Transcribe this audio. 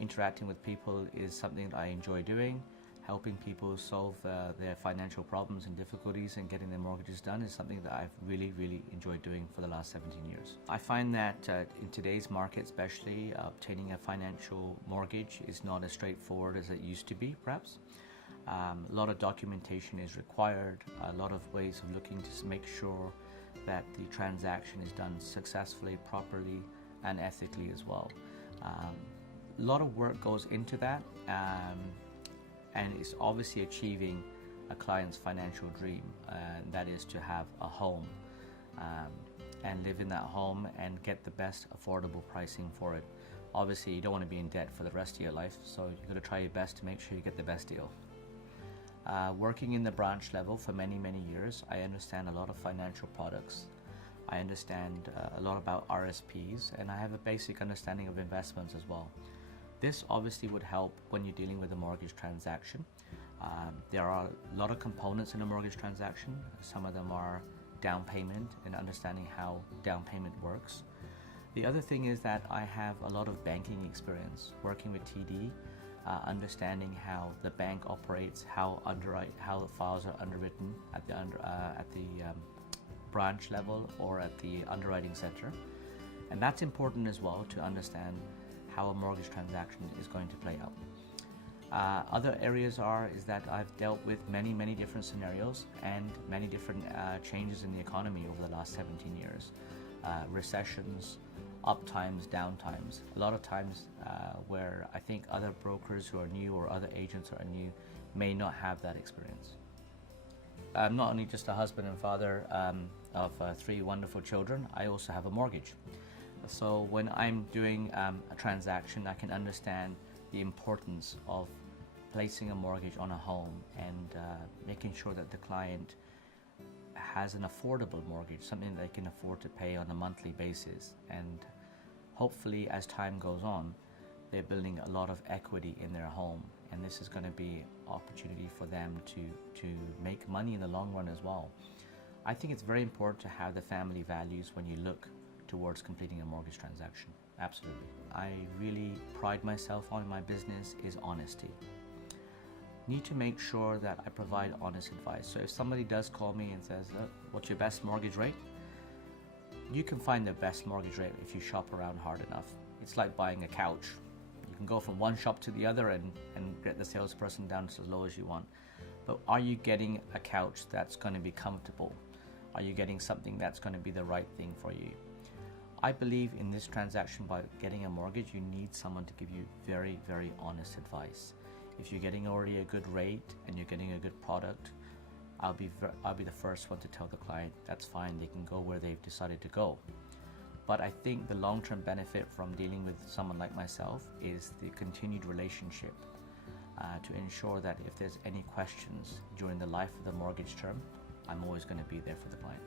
Interacting with people is something that I enjoy doing. Helping people solve their financial problems and difficulties and getting their mortgages done is something that I've really enjoyed doing for the last 17 years. I find that in today's market especially, obtaining a financial mortgage is not as straightforward as it used to be, perhaps. A lot of documentation is required, a lot of ways of looking to make sure that the transaction is done successfully, properly, and ethically as well. A lot of work goes into that, and it's obviously achieving a client's financial dream, and that is to have a home and live in that home and get the best affordable pricing for it. Obviously, you don't want to be in debt for the rest of your life, so you've got to try your best to make sure you get the best deal. Working in the branch level for many years, I understand a lot of financial products. I understand a lot about RSPs, and I have a basic understanding of investments as well. This obviously would help when you're dealing with a mortgage transaction. There are a lot of components in a mortgage transaction. Some of them are down payment and understanding how down payment works. The other thing is that I have a lot of banking experience working with TD, understanding how the bank operates, how the files are underwritten at the branch level or at the underwriting center. And that's important as well, to understand how a mortgage transaction is going to play out. Other areas is that I've dealt with many different scenarios and many different changes in the economy over the last 17 years. Recessions, up times, down times. A lot of times where I think other brokers who are new or other agents who are new may not have that experience. I'm not only just a husband and father of 3 wonderful children, I also have a mortgage. So when I'm doing a transaction, I can understand the importance of placing a mortgage on a home and making sure that the client has an affordable mortgage, something they can afford to pay on a monthly basis. And hopefully, as time goes on, they're building a lot of equity in their home, and this is going to be an opportunity for them to make money in the long run as well. I think it's very important to have the family values when you look towards completing a mortgage transaction. Absolutely. I really pride myself on my business is honesty. Need to make sure that I provide honest advice. So if somebody does call me and says, what's your best mortgage rate? You can find the best mortgage rate if you shop around hard enough. It's like buying a couch. You can go from one shop to the other and get the salesperson down to as low as you want. But are you getting a couch that's going to be comfortable? Are you getting something that's going to be the right thing for you? I believe in this transaction, by getting a mortgage, you need someone to give you very honest advice. If you're getting already a good rate and you're getting a good product, I'll be the first one to tell the client that's fine, they can go where they've decided to go. But I think the long-term benefit from dealing with someone like myself is the continued relationship, to ensure that if there's any questions during the life of the mortgage term, I'm always going to be there for the client.